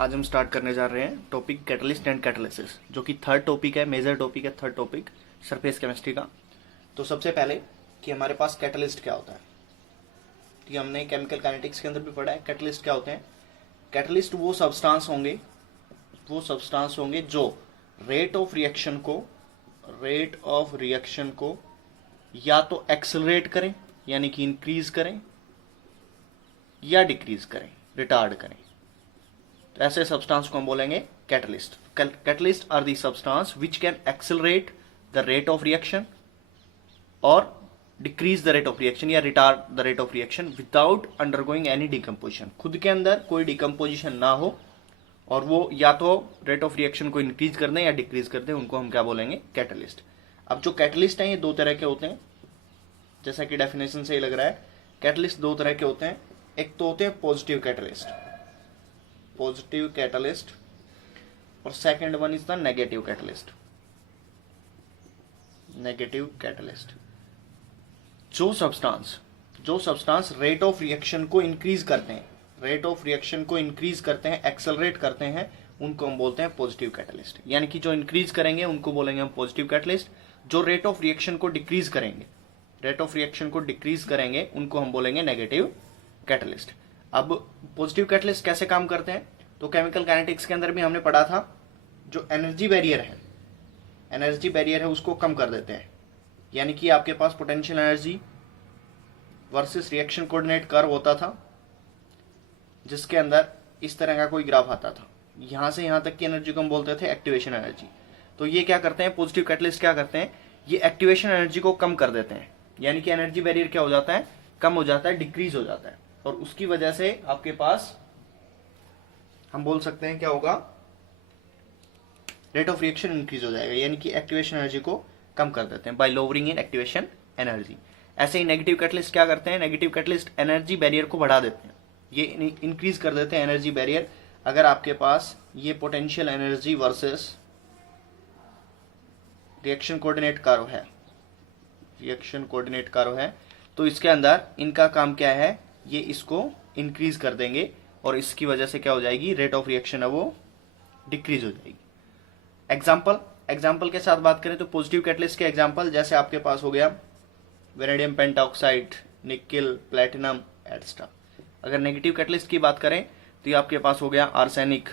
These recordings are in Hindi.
आज हम स्टार्ट करने जा रहे हैं टॉपिक कैटलिस्ट एंड कैटालिसिस, जो कि थर्ड टॉपिक है, मेजर टॉपिक है, थर्ड टॉपिक सरफेस केमिस्ट्री का। तो सबसे पहले कि हमारे पास कैटलिस्ट क्या होता है, कि हमने केमिकल काइनेटिक्स के अंदर भी पढ़ा है कैटलिस्ट क्या होते हैं। कैटलिस्ट वो सब्सटेंस होंगे जो रेट ऑफ रिएक्शन को या तो एक्सेलरेट करें यानी कि इंक्रीज करें या डिक्रीज करें, रिटार्ड करें। तो ऐसे सब्सटेंस को हम बोलेंगे catalyst. Catalyst are the substance which can accelerate the rate of reaction और decrease the rate of reaction या retard the rate of reaction without undergoing any decomposition. खुद के अंदर कोई डिकम्पोजिशन ना हो और वो या तो रेट ऑफ रिएक्शन को इंक्रीज कर दें या डिक्रीज कर दें, उनको हम क्या बोलेंगे, कैटलिस्ट। अब जो कैटलिस्ट हैं ये दो तरह के होते हैं, जैसा कि डेफिनेशन से ही लग रहा है। कैटलिस्ट दो तरह के होते हैं, एक तो होते हैं पॉजिटिव कैटलिस्ट और second one is the negative catalyst. जो सब्सटेंस रेट ऑफ रिएक्शन को इंक्रीज करते हैं, एक्सेलरेट करते हैं, उनको हम बोलते हैं पॉजिटिव कैटलिस्ट। यानी कि जो इंक्रीज करेंगे उनको बोलेंगे हम पॉजिटिव कैटलिस्ट, जो रेट ऑफ रिएक्शन को डिक्रीज करेंगे उनको हम बोलेंगे नेगेटिव कैटलिस्ट। अब पॉजिटिव कैटलिस्ट कैसे काम करते हैं, तो केमिकल काइनेटिक्स के अंदर भी हमने पढ़ा था, जो एनर्जी बैरियर है उसको कम कर देते हैं। यानी कि आपके पास potential energy versus reaction coordinate curve होता था, जिसके अंदर इस तरह का कोई ग्राफ आता था। यहां से यहां तक की एनर्जी को हम बोलते थे एक्टिवेशन एनर्जी। तो ये क्या करते हैं, पॉजिटिव कैटलिस्ट क्या करते हैं, ये एक्टिवेशन एनर्जी को कम कर देते हैं। यानी कि एनर्जी बैरियर क्या हो जाता है, कम हो जाता है, डिक्रीज हो जाता है, और उसकी वजह से आपके पास हम बोल सकते हैं क्या होगा, रेट ऑफ रिएक्शन इंक्रीज हो जाएगा। यानी कि एक्टिवेशन एनर्जी को कम कर देते हैं bye lowering in activation energy. ऐसे ही नेगेटिव कैटलिस्ट क्या करते हैं, नेगेटिव कैटलिस्ट एनर्जी बैरियर को बढ़ा देते हैं, ये इंक्रीज कर देते हैं एनर्जी बैरियर। अगर आपके पास ये potential energy versus reaction coordinate curve है, तो इसके अंदर इनका काम क्या है, ये इसको इंक्रीज कर देंगे और इसकी वजह से क्या हो जाएगी, रेट ऑफ रिएक्शन है वो डिक्रीज हो जाएगी। एग्जाम्पल के साथ बात करें तो पॉजिटिव कैटलिस्ट के एग्जाम्पल जैसे आपके पास हो गया vanadium pentoxide, nickel, platinum etcetera. अगर नेगेटिव कैटलिस्ट की बात करें तो ये आपके पास हो गया आर्सेनिक,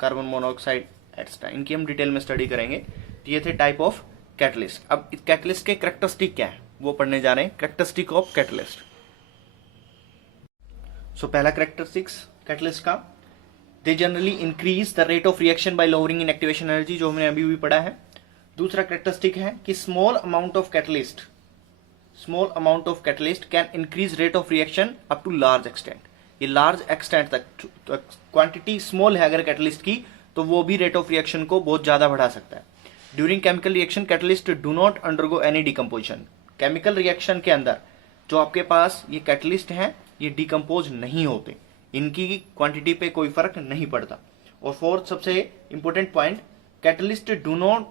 कार्बन मोनोऑक्साइड एटसेट्रा। इनकी हम डिटेल में स्टडी करेंगे। तो ये थे टाइप ऑफ कैटलिस्ट। अब कैटलिस्ट के कैरेक्टरिस्टिक क्या है वो पढ़ने जा रहे हैं, कैरेक्टरिस्टिक ऑफ कैटलिस्ट। सो पहला कैरेक्टरिस्टिक्स कैटलिस्ट का, they generally increase the rate of reaction by lowering in activation energy, जो हमने अभी भी पढ़ा है। दूसरा कैरेक्टरिस्टिक है कि small amount of catalyst can increase rate of reaction up to large extent. ये लार्ज एक्सटेंट तक, क्वांटिटी स्मॉल है अगर कैटलिस्ट की, तो वो भी रेट ऑफ रिएक्शन को बहुत ज्यादा बढ़ा सकता है। During chemical reaction catalyst do not undergo any decomposition. Chemical reaction के अंदर जो आपके पास ये कैटलिस्ट हैं ये डिकम्पोज नहीं होते, इनकी क्वांटिटी पे कोई फर्क नहीं पड़ता। और फोर्थ सबसे important point, catalyst do not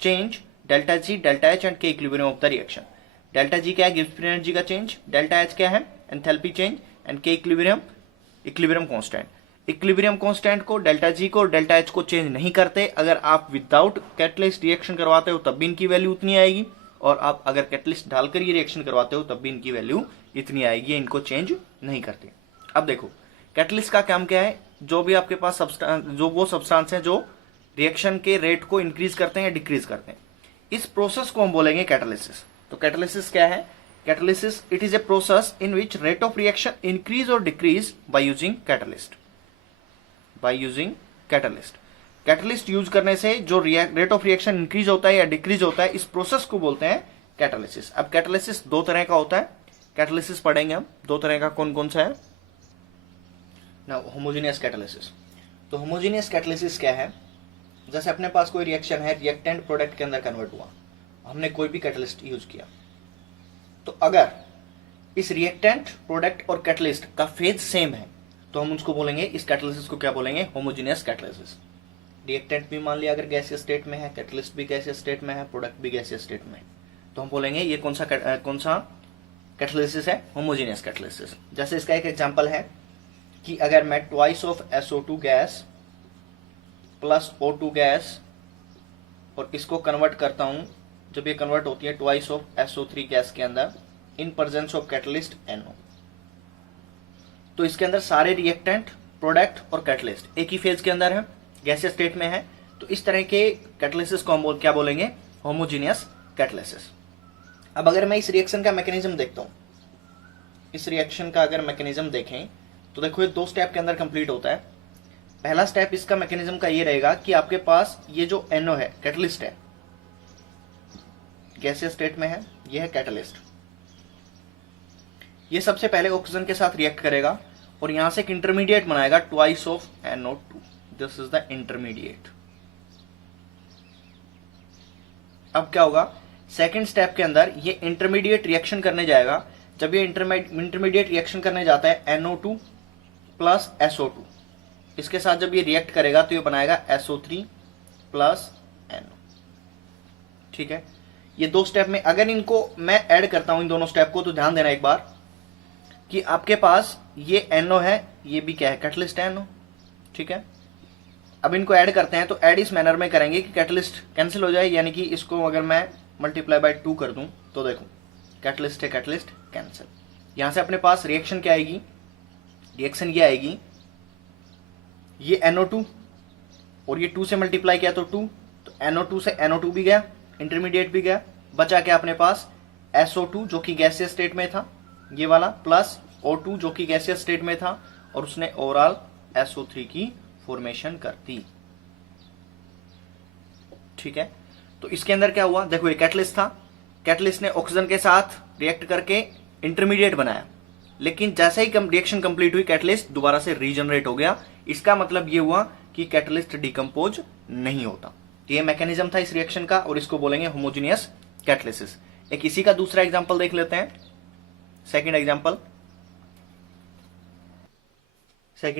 change delta G, delta H and K equilibrium of the reaction. Delta G क्या है, गिब्स फ्री एनर्जी का चेंज, डेल्टा एच क्या है, enthalpy change, and K equilibrium constant. Equilibrium constant को, डेल्टा जी को, डेल्टा एच को चेंज नहीं करते। अगर आप विदाउट कैटलिस्ट रिएक्शन करवाते हो तब भी इनकी वैल्यू उतनी आएगी, और आप अगर कैटलिस्ट डालकर ये रिएक्शन करवाते हो तब भी इनकी वैल्यू इतनी आएगी, इनको चेंज नहीं करते। अब देखो कैटलिस्ट का काम क्या है, जो भी आपके पास जो वो सब्सटेंस है जो रिएक्शन के रेट को इंक्रीज करते हैं या डिक्रीज करते हैं, इस प्रोसेस को हम बोलेंगे कैटालिसिस। तो कैटालिसिस क्या है, catalysis it is a process in which rate of reaction increase और decrease by using catalyst. Catalyst use करने से जो रेट ऑफ रिएक्शन इंक्रीज होता है या डिक्रीज होता है, इस प्रोसेस को बोलते हैं कैटालिसिस। अब कैटालिसिस दो तरह का होता है, कैटालिसिस पढ़ेंगे हम दो तरह का, कौन कौन सा है ना, होमोजेनियस कैटालिसिस। तो होमोजेनियस कैटालिसिस क्या है, जैसे अपने पास कोई रिएक्शन है, रिएक्टेंट प्रोडक्ट के अंदर कन्वर्ट हुआ, हमने कोई भी कैटालिस्ट यूज किया, तो अगर इस रिएक्टेंट प्रोडक्ट और कैटालिस्ट का फेज सेम है तो हम उसको बोलेंगे, इस कैटालिसिस को क्या बोलेंगे, होमोजेनियस कैटालिसिस। रिएक्टेंट भी मान लिया अगर गैसीय स्टेट में है, कैटालिस्ट भी गैसीय स्टेट में है, प्रोडक्ट भी गैसीय स्टेट में है, तो हम बोलेंगे ये कौन सा कैटालिसिस है होमोजेनियस कैटालिसिस। जैसे इसका एक एग्जांपल है कि अगर मैं twice of SO2 gas plus O2 gas और इसको कन्वर्ट करता हूं, जब ये कन्वर्ट होती है ट्वाइस ऑफ SO3 गैस के अंदर इन प्रेजेंस ऑफ कैटलिस्ट NO, तो इसके अंदर सारे रिएक्टेंट, प्रोडक्ट और कैटलिस्ट एक ही फेज के अंदर है, गैसीय स्टेट में है। तो इस तरह के कैटालिसिस को हम क्या बोलेंगे? Homogeneous catalysis. अब अगर मैं इस रिएक्शन का मैकेनिज्म देखता हूं, इस रिएक्शन का अगर मैकेनिज्म देखें तो देखो ये 2 स्टेप के अंदर कंप्लीट होता है। पहला स्टेप इसका मैकेनिज्म का ये रहेगा कि आपके पास ये जो NO है, कैटलिस्ट है, गैसीय स्टेट में है, ये है कैटलिस्ट। ये सबसे पहले ऑक्सीजन के साथ रिएक्ट करेगा और यहां से एक इंटरमीडिएट बनाएगा twice of NO2। This is the intermediate. अब क्या होगा? सेकेंड स्टेप के अंदर ये इंटरमीडिएट रिएक्शन करने जाएगा। जब ये इंटरमीडिएट रिएक्शन करने जाता है NO2 प्लस SO2, इसके साथ जब ये रिएक्ट करेगा तो ये बनाएगा SO3 प्लस NO। ठीक है, ये 2 स्टेप में अगर इनको मैं ऐड करता हूं इन दोनों स्टेप को, तो ध्यान देना एक बार कि आपके पास ये NO है, ये भी क्या है? कैटलिस्ट है NO। ठीक है, अब इनको ऐड करते हैं तो ऐड इस मैनर में करेंगे कि कैटलिस्ट कैंसिल हो जाए, यानी कि इसको अगर मैं मल्टीप्लाई बाय 2 कर दूं तो देखो कैटलिस्ट है, कैटलिस्ट कैंसिल। यहां से अपने पास रिएक्शन क्या आएगी? रिएक्शन ये आएगी, ये NO2 और ये 2 से मल्टीप्लाई किया तो 2, तो NO2 से NO2 भी गया, इंटरमीडिएट भी गया, बचा क्या अपने पास? SO2 जो कि गैसीय स्टेट में था, ये वाला, प्लस O2 जो कि गैसीय स्टेट में था, और उसने ओवरऑल SO3 की फॉर्मेशन कर दी। ठीक है, तो इसके अंदर क्या हुआ? देखो ये कैटलिस्ट था, कैटलिस्ट ने ऑक्सीजन के साथ रिएक्ट करके इंटरमीडिएट बनाया, लेकिन जैसे ही रिएक्शन कंप्लीट हुई कैटलिस्ट दोबारा से रीजनरेट हो गया। इसका मतलब ये हुआ कि कैटलिस्ट डिकम्पोज नहीं होता। तो ये मैकेनिज्म था इस रिएक्शन का और इसको बोलेंगे होमोजेनियस कैटालिसिस। एक इसी का दूसरा एग्जांपल देख लेते हैं। सेकंड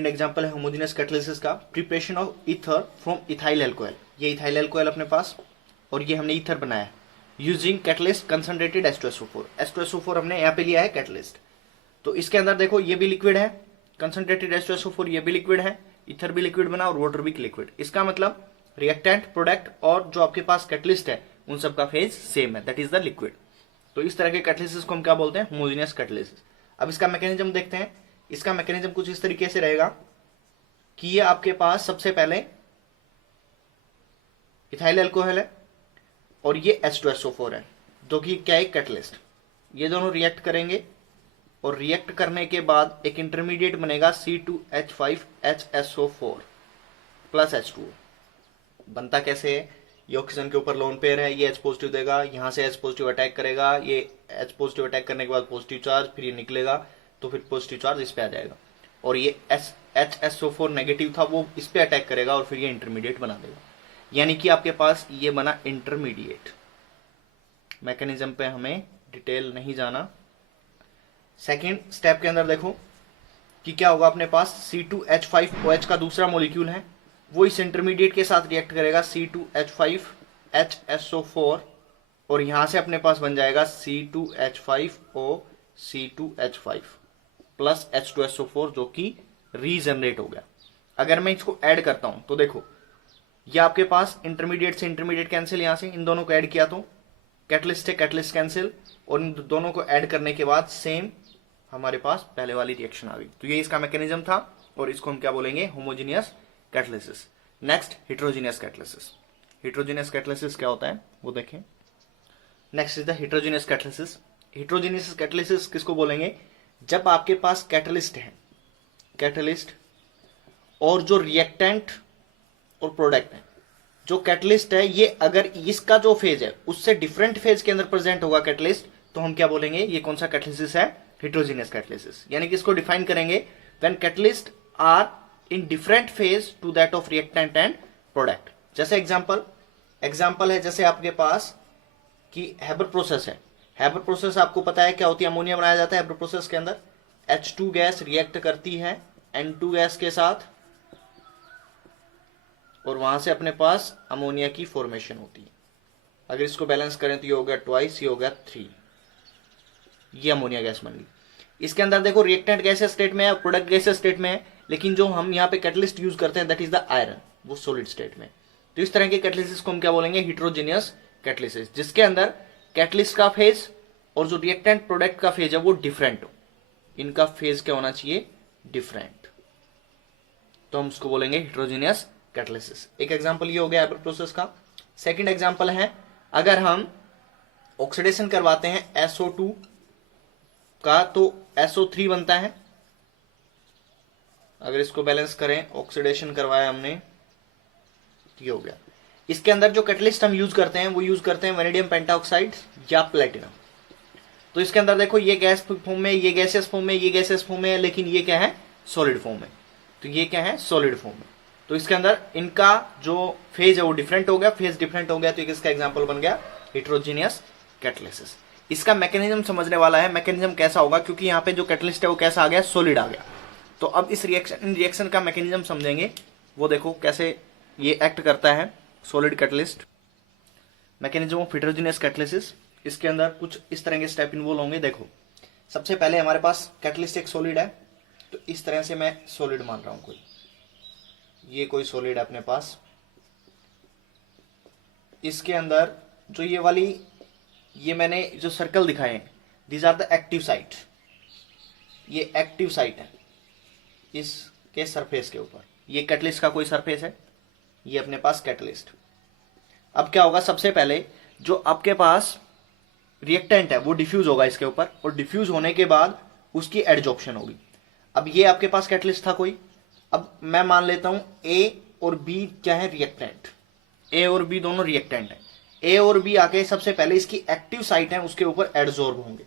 एग्जांपल है होमोजेनियस कैटालिसिस का, preparation of ether from ethyl alcohol. ये इथाइल एल्कोहल अपने पास और ये हमने ईथर बनाया using catalyst concentrated H2SO4। H2SO4 हमने यहाँ पे लिया है कैटलिस्ट। तो इसके अंदर देखो ये भी लिक्विड है, कंसंट्रेटेड H2SO4 ये भी लिक्विड है, ईथर भी लिक्विड बना और वाटर भी लिक्विड। इसका मतलब रिएक्टेंट, प्रोडक्ट और जो आपके पास कैटलिस्ट है उन सब का फेज सेम है, दैट इज द लिक्विड। तो इस तरह के कैटालिसिस को हम क्या बोलते हैं? Homogeneous catalysis. अब इसका मैकेनिज्म देखते हैं। इसका मैकेनिज्म कुछ इस तरीके से रहेगा कि ये आपके पास सबसे पहले इथाइल एल्कोहल है और ये H2SO4 है जो कि क्या है? कैटलिस्ट। ये दोनों रिएक्ट करेंगे और रिएक्ट करने के बाद एक इंटरमीडिएट बनेगा C2H5HSO4 प्लस H2O। बनता कैसे है? ये ऑक्सीजन के ऊपर लोन पेयर है, ये H पॉजिटिव देगा, यहां से H पॉजिटिव अटैक करेगा, ये H पॉजिटिव अटैक करने के बाद पॉजिटिव चार्ज, फिर ये निकलेगा तो फिर पॉजिटिव चार्ज इस पे आ जाएगा, और ये HSO4 नेगेटिव था वो इस पे अटैक करेगा और फिर ये इंटरमीडिएट बना देगा। यानी कि आपके पास ये बना इंटरमीडिएट। मैकेनिज्म पे हमें डिटेल नहीं जाना। सेकेंड स्टेप के अंदर देखो कि क्या होगा, अपने पास C2H5OH का दूसरा मॉलिक्यूल है, वो इस इंटरमीडिएट के साथ रिएक्ट करेगा C2H5HSO4 और यहां से अपने पास बन जाएगा C2H5O C2H5 प्लस H2SO4 जो कि रीजनरेट हो गया। अगर मैं इसको ऐड करता हूं तो देखो ये आपके पास इंटरमीडिएट से इंटरमीडिएट कैंसिल, यहां से इन दोनों को ऐड किया तो कैटलिस्ट से कैटलिस्ट कैंसिल, और इन दोनों को ऐड करने के बाद सेम हमारे पास पहले वाली रिएक्शन आ गई। तो ये इसका मैकेनिज्म था और इसको हम क्या बोलेंगे? Homogeneous catalysis. Next heterogeneous catalysis. Heterogeneous catalysis क्या होता है वो देखें। Next is the heterogeneous catalysis. Heterogeneous catalysis किसको बोलेंगे? जब आपके पास कैटलिस्ट है, कैटलिस्ट और जो रिएक्टेंट और प्रोडक्ट है, जो कैटलिस्ट है ये अगर इसका जो फेज है उससे डिफरेंट फेज के अंदर प्रेजेंट होगा कैटलिस्ट, तो हम क्या बोलेंगे? ये कौन सा कैटालिसिस है? Heterogeneous catalysis. यानी कि इसको डिफाइन करेंगे when catalyst are in different phase to that of reactant and product. जैसे एग्जांपल है जैसे आपके पास कि हैबर प्रोसेस है। हैबर प्रोसेस आपको पता है क्या होती है? अमोनिया बनाया जाता है हैबर प्रोसेस के अंदर। H2 गैस रिएक्ट करती है N2 गैस के साथ और वहां से अपने पास अमोनिया की फॉर्मेशन होती है। अगर इसको बैलेंस करें तो ये हो गया ट्वाइस, ये हो गया 3। ये अमोनिया गैस बन गई। इसके अंदर देखो रिएक्टेंट गैसेस स्टेट में है, प्रोडक्ट गैसेस स्टेट में है, लेकिन जो हम यहाँ पे कैटलिस्ट यूज करते हैं दैट इज द आयरन, वो सॉलिड स्टेट में। तो इस तरह के कैटलिसिस को हम क्या बोलेंगे, हेटेरोजेनियस कैटलिसिस, जिसके अंदर कैटलिस्ट का फेज और जो रिएक्टेंट प्रोडक्ट का फेज है वो डिफरेंट हो, इनका फेज क्या होना चाहिए, डिफरेंट, तो हम उसको बोलेंगे हेटेरोजेनियस कैटलिसिस। एक एग्जांपल ये हो गया एब्रेट प्रोसेस का। सेकंड एग्जांपल है, अगर हम ऑक्सीडेशन करवाते हैं SO2 का तो SO3 बनता है। अगर इसको बैलेंस करें, ऑक्सीडेशन करवाया हमने, ये हो गया। इसके अंदर जो कैटलिस्ट हम यूज करते हैं वो यूज करते हैं वेनेडियम पेंटाऑक्साइड या प्लेटिनम। तो इसके अंदर देखो ये गैस फॉर्म में, ये गैसेस फॉर्म में, ये गैसेस फॉर्म में, लेकिन ये क्या है, सॉलिड फॉर्म में। तो ये क्या है, सॉलिड फॉर्म में। तो इसके अंदर इनका जो फेज है वो डिफरेंट हो गया, फेज डिफरेंट हो गया, तो इसका एग्जांपल बन गया हेटेरोजेनियस कैटलिसिस। इसका मैकेनिज्म समझने वाला है, मैकेनिज्म कैसा होगा, क्योंकि यहाँ पे जो कैटलिस्ट है वो कैसा आ गया, सॉलिड आ गया। तो अब इस रिएक्शन का मैकेनिज्म समझेंगे, वो देखो कैसे ये एक्ट करता है solid catalyst. Mechanism of heterogeneous catalysis, इसके अंदर कुछ इस तरह के स्टेप इन्वॉल्व होंगे। देखो सबसे पहले हमारे पास कैटलिस्ट एक सॉलिड है, तो इस तरह से मैं सॉलिड मान रहा हूं, कोई ये कोई सॉलिड है अपने पास। इसके अंदर जो ये वाली, ये मैंने जो सर्कल दिखाए हैं, these are the active site, ये एक्टिव साइट है इसके सरफेस के ऊपर। ये कैटलिस्ट का कोई सरफेस है, ये अपने पास कैटलिस्ट। अब क्या होगा, सबसे पहले जो आपके पास रिएक्टेंट है वो डिफ्यूज होगा इसके ऊपर, और डिफ्यूज होने के बाद उसकी एडजॉर्प्शन होगी। अब ये आपके पास कैटलिस्ट था कोई, अब मैं मान लेता हूं A और B क्या है, रिएक्टेंट। A और B दोनों रिएक्टेंट है। A और B आके सबसे पहले इसकी एक्टिव साइट है उसके ऊपर एडजॉर्ब होंगे।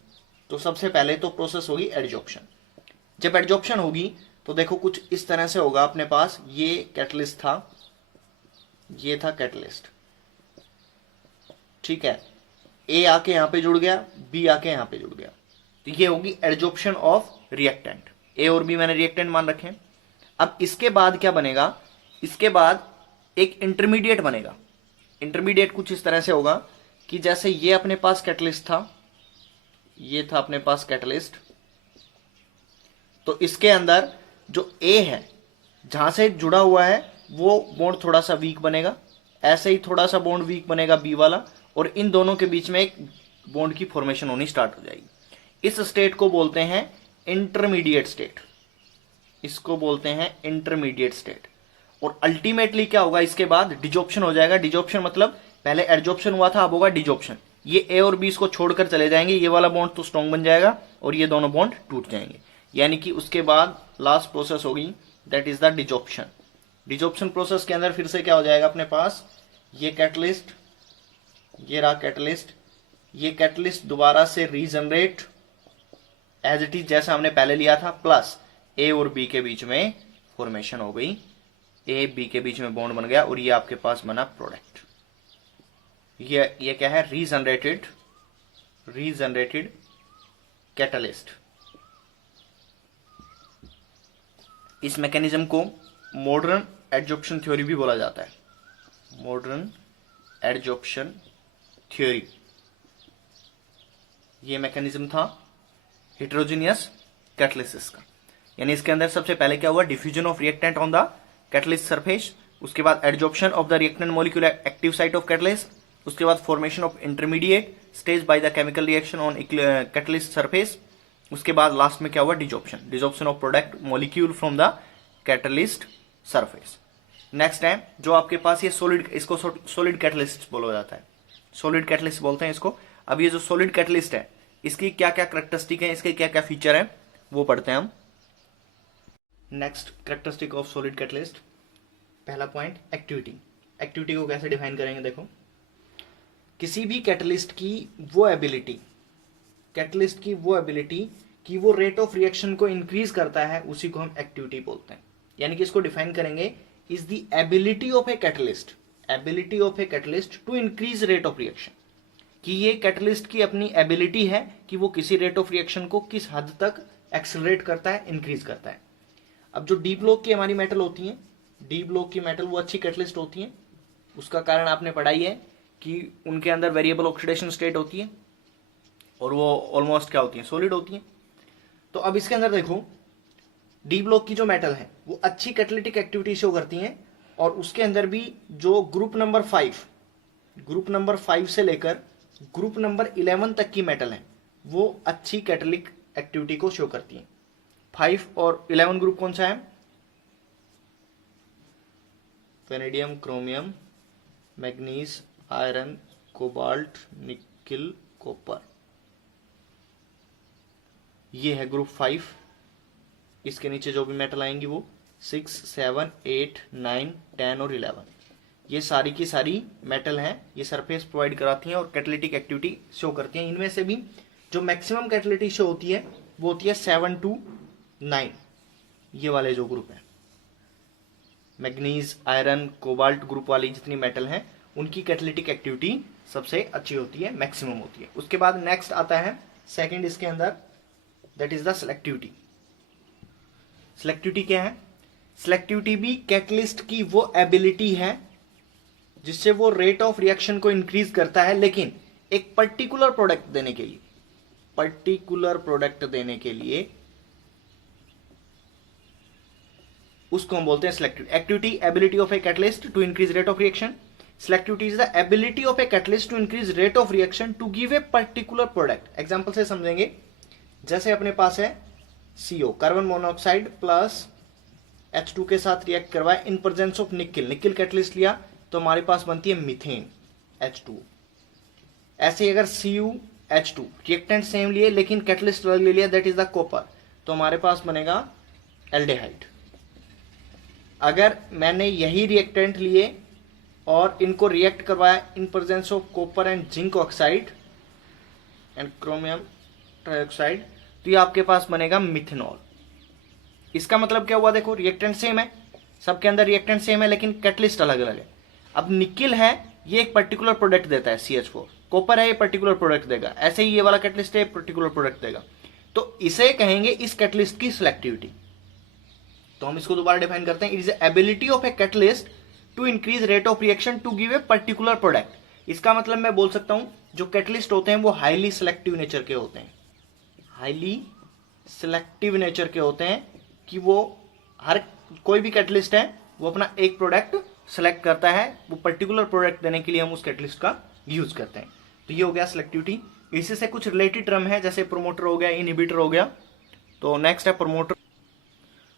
तो सबसे पहले तो प्रोसेस होगी एडजॉर्प्शन। जब एडजॉर्प्शन होगी तो देखो कुछ इस तरह से होगा, अपने पास ये कैटलिस्ट था, ये था कैटलिस्ट, ठीक है। A आके यहां पे जुड़ गया, B आके यहां पे जुड़ गया, तो ये होगी एडजॉर्प्शन ऑफ रिएक्टेंट। A और B मैंने रिएक्टेंट मान रखे। अब इसके बाद क्या बनेगा, इसके बाद एक इंटरमीडिएट बनेगा। इंटरमीडिएट कुछ इस तरह से होगा कि जैसे ये अपने पास कैटलिस्ट था, ये था अपने पास कैटलिस्ट, तो इसके अंदर जो A है जहां से जुड़ा हुआ है वो बॉन्ड थोड़ा सा वीक बनेगा, ऐसे ही थोड़ा सा बॉन्ड वीक बनेगा B वाला, और इन दोनों के बीच में एक बॉन्ड की फॉर्मेशन होनी स्टार्ट हो जाएगी। इस स्टेट को बोलते हैं इंटरमीडिएट स्टेट, इसको बोलते हैं इंटरमीडिएट स्टेट। और अल्टीमेटली क्या होगा, इसके बाद डिजॉर्प्शन हो जाएगा। डिजॉर्प्शन मतलब पहले एडजॉर्प्शन हुआ था, अब होगा डिजॉर्प्शन। ये A और B इसको छोड़कर चले जाएंगे, ये वाला बॉन्ड तो स्ट्रॉन्ग बन जाएगा और ये दोनों बॉन्ड टूट जाएंगे। यानी कि उसके बाद लास्ट प्रोसेस होगी that is the desorption. Desorption process के अंदर फिर से क्या हो जाएगा, अपने पास ये कैटलिस्ट, ये रहा कैटलिस्ट, ये कैटलिस्ट दोबारा से रीजनरेट एज इट इज जैसा हमने पहले लिया था, प्लस A और B के बीच में फॉर्मेशन हो गई, A B के बीच में बॉन्ड बन गया और ये आपके पास बना प्रोडक्ट। ये क्या है, रीजनरेटेड कैटलिस्ट। इस मैकेनिज्म को मॉडर्न एडजॉर्प्शन थ्योरी भी बोला जाता है, मॉडर्न एडजॉर्प्शन थ्योरी। ये मैकेनिज्म था हेटेरोजेनियस कैटलिसिस का। यानी इसके अंदर सबसे पहले क्या हुआ, diffusion of reactant on the catalyst surface, उसके बाद adsorption of the reactant molecule active site of catalyst, उसके बाद formation of intermediate stage by the chemical reaction on catalyst surface, उसके बाद लास्ट में क्या हुआ, desorption of product molecule from the catalyst surface. Next है जो आपके पास ये सॉलिड, इसको सॉलिड कैटलिस्ट बोला जाता है, सॉलिड कैटलिस्ट बोलते हैं इसको। अब ये जो सॉलिड कैटलिस्ट है इसकी क्या क्या करेक्टरिस्टिक है, इसके क्या क्या फीचर है वो पढ़ते हैं हम। Next characteristic of solid catalyst, पहला पॉइंट एक्टिविटी। एक्टिविटी को कैसे डिफाइन करेंगे, देखो किसी भी कैटलिस्ट की वो एबिलिटी, कैटलिस्ट की वो एबिलिटी कि वो रेट ऑफ रिएक्शन को इंक्रीज करता है, उसी को हम एक्टिविटी बोलते हैं। यानी कि इसको डिफाइन करेंगे, is the ability of a catalyst, ability of a catalyst to increase rate of reaction, कि ये कैटलिस्ट की अपनी एबिलिटी है कि वो किसी रेट ऑफ रिएक्शन को किस हद तक एक्सेलरेट करता है, इंक्रीज करता है। अब जो डी ब्लॉक की हमारी मेटल होती हैं, डी ब्लॉक की मेटल वो अच्छी कैटलिस्ट होती हैं, उसका कारण आपने पढ़ाई है कि उनके अंदर वेरिएबल ऑक्सीडेशन स्टेट होती है, और वो ऑलमोस्ट क्या होती हैं, सॉलिड होती हैं। तो अब इसके अंदर देखो डी ब्लॉक की जो मेटल है वो अच्छी कैटालिटिक एक्टिविटी शो करती हैं, और उसके अंदर भी जो ग्रुप नंबर 5 से लेकर ग्रुप नंबर 11 तक की मेटल है वो अच्छी कैटालिटिक एक्टिविटी को शो करती हैं। 5 और 11 ग्रुप कौन सा है? Vanadium, chromium, manganese, iron, cobalt, nickel, copper, ये है ग्रुप 5। इसके नीचे जो भी मेटल आएंगी वो 6, 7, 8, 9, 10 और 11, ये सारी की सारी मेटल हैं। ये सरफेस प्रोवाइड कराती हैं और कैटालिटिक एक्टिविटी शो करती हैं। इनमें से भी जो मैक्सिमम कैटालिटी शो होती है वो होती है 7 to 9, ये वाले जो ग्रुप है मैग्नीज, आयरन, कोबाल्ट ग्रुप वाली जितनी मेटल हैं उनकी कैटालिटिक एक्टिविटी सबसे अच्छी होती है, मैक्सिमम होती है। उसके बाद नेक्स्ट आता है सेकंड इसके अंदर, that is the selectivity. Selectivity क्या है? सिलेक्टिविटी भी कैटलिस्ट की वो एबिलिटी है जिससे वो रेट ऑफ रिएक्शन को इंक्रीज करता है, लेकिन एक पर्टिकुलर प्रोडक्ट देने के लिए उसको हम बोलते हैं selectivity. Activity, ability of a catalyst to increase rate of reaction. Selectivity is the ability of a catalyst to increase rate of reaction to give a particular product. Example से समझेंगे, जैसे अपने पास है CO, carbon monoxide plus H2 के साथ रिएक्ट करवाए in presence of nickel. Nickel catalyst लिया तो हमारे पास बनती है मीथेन H2। ऐसे ही अगर CuH2 रिएक्टेंट सेम लिए लेकिन कैटलिस्ट अलग ले लिया, दैट इज द कॉपर, तो हमारे पास बनेगा एल्डिहाइड। अगर मैंने यही रिएक्टेंट लिए और इनको रिएक्ट करवाया इन presence of copper and zinc oxide and chromium trioxide, तो ये आपके पास बनेगा मिथेनॉल। इसका मतलब क्या हुआ? देखो रिएक्टेंट सेम है, सबके अंदर रिएक्टेंट सेम है लेकिन कैटलिस्ट अलग अलग है। अब निकिल है, ये एक पर्टिकुलर प्रोडक्ट देता है CH4, कॉपर है ये पर्टिकुलर प्रोडक्ट देगा, ऐसे ही ये वाला कैटलिस्ट है पर्टिकुलर प्रोडक्ट देगा, तो इसे कहेंगे इस कैटलिस्ट की सिलेक्टिविटी। तो हम इसको दोबारा डिफाइन करते हैं, it is ability of a catalyst to increase rate of reaction to give a particular product. इसका मतलब मैं बोल सकता हूं जो कैटलिस्ट होते हैं वो हाईली सिलेक्टिव नेचर के होते हैं, हाईली सिलेक्टिव नेचर के होते हैं, कि वो हर कोई भी कैटलिस्ट है वो अपना एक प्रोडक्ट सेलेक्ट करता है, वो पर्टिकुलर प्रोडक्ट देने के लिए हम उस कैटलिस्ट का यूज करते हैं। तो ये हो गया सिलेक्टिविटी। इसी से कुछ रिलेटेड टर्म है, जैसे प्रोमोटर हो गया, इनहिबिटर हो गया। तो नेक्स्ट है प्रोमोटर।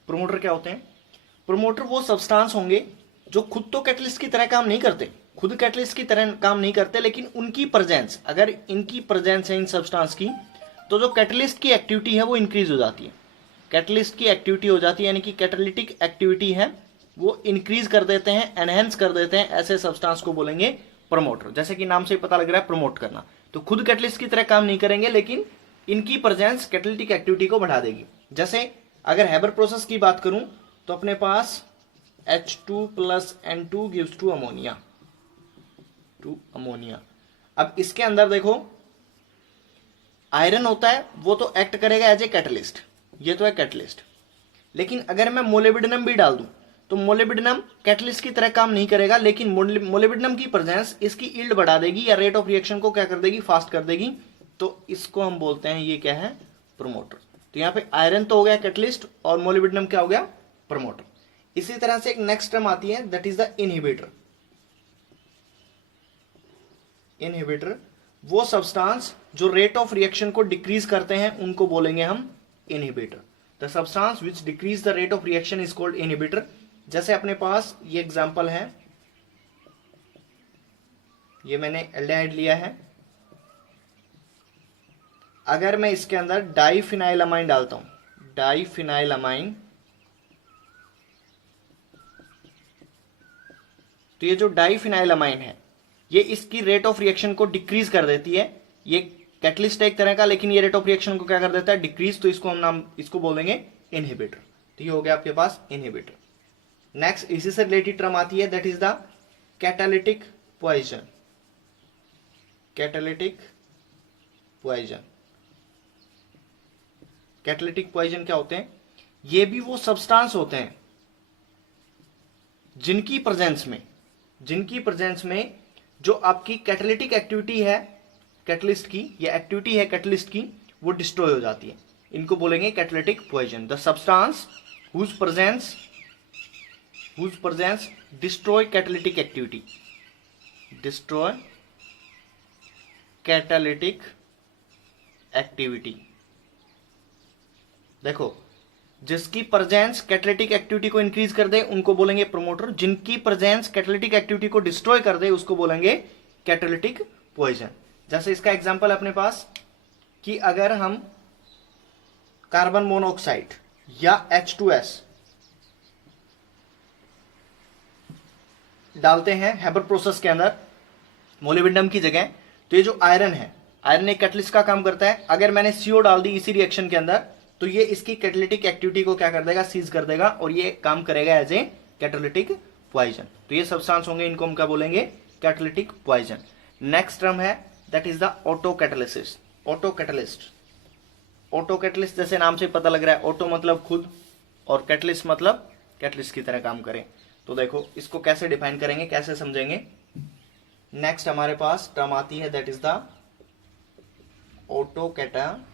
प्रोमोटर क्या होते हैं? प्रोमोटर वो सब्सटेंस होंगे जो खुद तो कैटलिस्ट की तरह काम नहीं करते, खुद कैटलिस्ट की तरह काम नहीं करते, लेकिन उनकी प्रेजेंस, अगर इनकी प्रेजेंस है इन सब्सटेंस की, तो जो कैटलिस्ट की एक्टिविटी है वो इंक्रीज हो जाती है। कैटलिस्ट की एक्टिविटी हो जाती है, यानी कि कैटालिटिक एक्टिविटी है वो इंक्रीज कर देते हैं, एनहेंस कर देते हैं, ऐसे सब्सटेंस को बोलेंगे प्रमोटर। जैसे कि नाम से ही पता लग रहा है प्रमोट करना, तो खुद कैटलिस्ट की तरह काम नहीं करेंगे लेकिन इनकी प्रेजेंस कैटालिटिक एक्टिविटी को बढ़ा देगी। जैसे अगर हैबर प्रोसेस की बात करूं तो अपने पास H2 plus N2 gives to ammonia, two ammonia. अब इसके अंदर देखो आयरन होता है, वो तो एक्ट करेगा एज ए कैटलिस्ट, ये तो है कैटलिस्ट, लेकिन अगर मैं मोलिब्डेनम भी डाल दूं तो मोलिब्डेनम कैटलिस्ट की तरह काम नहीं करेगा, लेकिन मोलिब्डेनम की प्रेजेंस इसकी यील्ड बढ़ा देगी या रेट ऑफ रिएक्शन को क्या कर देगी, फास्ट कर देगी। तो इसको हम बोलते हैं, ये क्या है, प्रोमोटर। तो यहाँ पे आयरन तो हो गया कैटलिस्ट और मोलिब्डेनम क्या हो गया, प्रोमोटर। इसी तरह से एक नेक्स्ट टर्म आती है, that is the inhibitor. Inhibitor वो सब्सटेंस जो रेट ऑफ रिएक्शन को डिक्रीज करते हैं उनको बोलेंगे हम inhibitor. The substance which decrease the rate of reaction is called inhibitor. जैसे अपने पास ये एग्जांपल है, ये मैंने एल्डिहाइड लिया है, अगर मैं इसके अंदर डाइफिनाइलामाइन डालता हूं, डाइफिनाइलामाइन, तो ये जो डाइफिनाइलामाइन है ये इसकी रेट ऑफ रिएक्शन को डिक्रीज कर देती है। ये कैटलिस्ट है एक तरह का, लेकिन ये रेट ऑफ रिएक्शन को क्या कर देता है, डिक्रीज। तो इसको हम नाम इसको बोलेंगे इनहिबिटर। तो ये हो गया आपके पास इनहिबिटर। नेक्स्ट इसी से रिलेटेड टर्म आती है, that is the catalytic poison. Catalytic poison, catalytic poison क्या होते हैं, ये भी वो सब्सटेंस होते हैं जिनकी प्रेजेंस में जो आपकी कैटालिटिक एक्टिविटी है कैटलिस्ट की, या एक्टिविटी है कैटलिस्ट की, वो डिस्ट्रॉय हो जाती है। इनको बोलेंगे catalytic poison. The substance whose presence destroy catalytic activity, destroy catalytic activity. देखो, जिसकी प्रेजेंस कैटालिटिक एक्टिविटी को इंक्रीज कर दे उनको बोलेंगे प्रोमोटर, जिनकी प्रेजेंस कैटालिटिक एक्टिविटी को डिस्ट्रॉय कर दे उसको बोलेंगे कैटालिटिक पॉइजन। जैसे इसका एग्जांपल अपने पास कि अगर हम कार्बन मोनोऑक्साइड या H2S डालते हैं हेबर प्रोसेस के अंदर मोलिब्डेनम की जगह, तो ये जो आयरन है, आयरन एक कैटलिस्ट का काम करता है। अगर मैंने CO डाल दी इसी रिएक्शन के अंदर तो ये इसकी कैटालिटिक एक्टिविटी को क्या कर देगा, सीज कर देगा, और ये काम करेगा एज ए कैटालिटिक पॉइजन। तो ये सब्सटेंस होंगे, इनको हम क्या बोलेंगे, कैटालिटिक पॉइजन। नेक्स्ट टर्म है that is the auto catalysis. Auto catalyst, auto catalyst जैसे नाम से पता लग रहा है, ऑटो मतलब खुद और कैटलिस्ट मतलब कैटलिस्ट की तरह काम करें। तो देखो इसको कैसे डिफाइन करेंगे, कैसे समझेंगे। नेक्स्ट हमारे पास टर्म आती है that is the auto catalyst.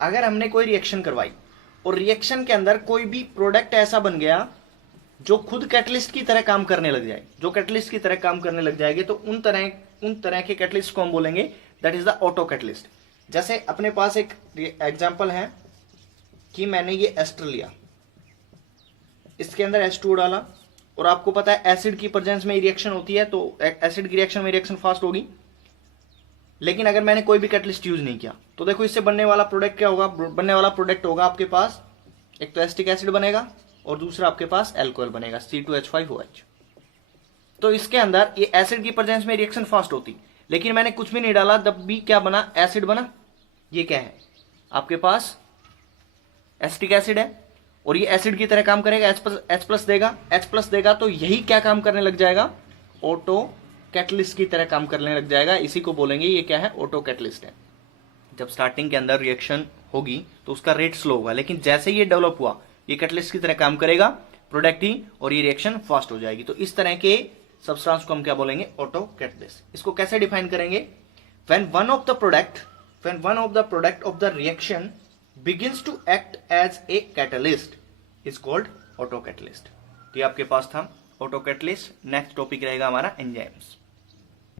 अगर हमने कोई रिएक्शन करवाई और रिएक्शन के अंदर कोई भी प्रोडक्ट ऐसा बन गया जो खुद कैटलिस्ट की तरह काम करने लग जाए, जो कैटलिस्ट की तरह काम करने लग जाएगी, तो उन तरह के कैटलिस्ट को हम बोलेंगे that is the auto catalyst. जैसे अपने पास एक एग्जांपल है कि मैंने ये एस्टर लिया, इसके अंदर H2O डाला, और आपको पता है एसिड की प्रेजेंस में रिएक्शन होती है, तो एसिड की रिएक्शन में रिएक्शन फास्ट होगी। लेकिन अगर मैंने कोई भी कैटलिस्ट यूज नहीं किया तो देखो इससे बनने वाला प्रोडक्ट क्या होगा, बनने वाला प्रोडक्ट होगा आपके पास एक तो एसिटिक एसिड बनेगा और दूसरा आपके पास एल्कोहल बनेगा C2H5OH। तो इसके अंदर ये एसिड की प्रेजेंस में रिएक्शन फास्ट होती, लेकिन मैंने कुछ भी नहीं डाला तब भी क्या बना, एसिड बना। ये क्या है, आपके पास एसिटिक एसिड है और ये एसिड की तरह काम करेगा, H प्लस देगा, तो यही क्या काम करने लग जाएगा, ऑटो कैटलिस्ट की तरह काम करने लग जाएगा। इसी को बोलेंगे ये क्या है, ऑटो कैटलिस्ट है। जब स्टार्टिंग के अंदर रिएक्शन होगी तो उसका रेट स्लो होगा, लेकिन जैसे ये डेवलप हुआ ये कैटलिस्ट की तरह काम करेगा प्रोडक्ट ही, और ये रिएक्शन फास्ट हो जाएगी। तो इस तरह के सब्सटेंस को हम क्या बोलेंगे, ऑटो कैटलिस्ट। इसको कैसे डिफाइन करेंगे, when one of the product of the reaction begins to act as a catalyst is called auto catalyst। तो ये आपके पास था ऑटो कैटलिस्ट। नेक्स्ट टॉपिक रहेगा हमारा एंजाइम्स।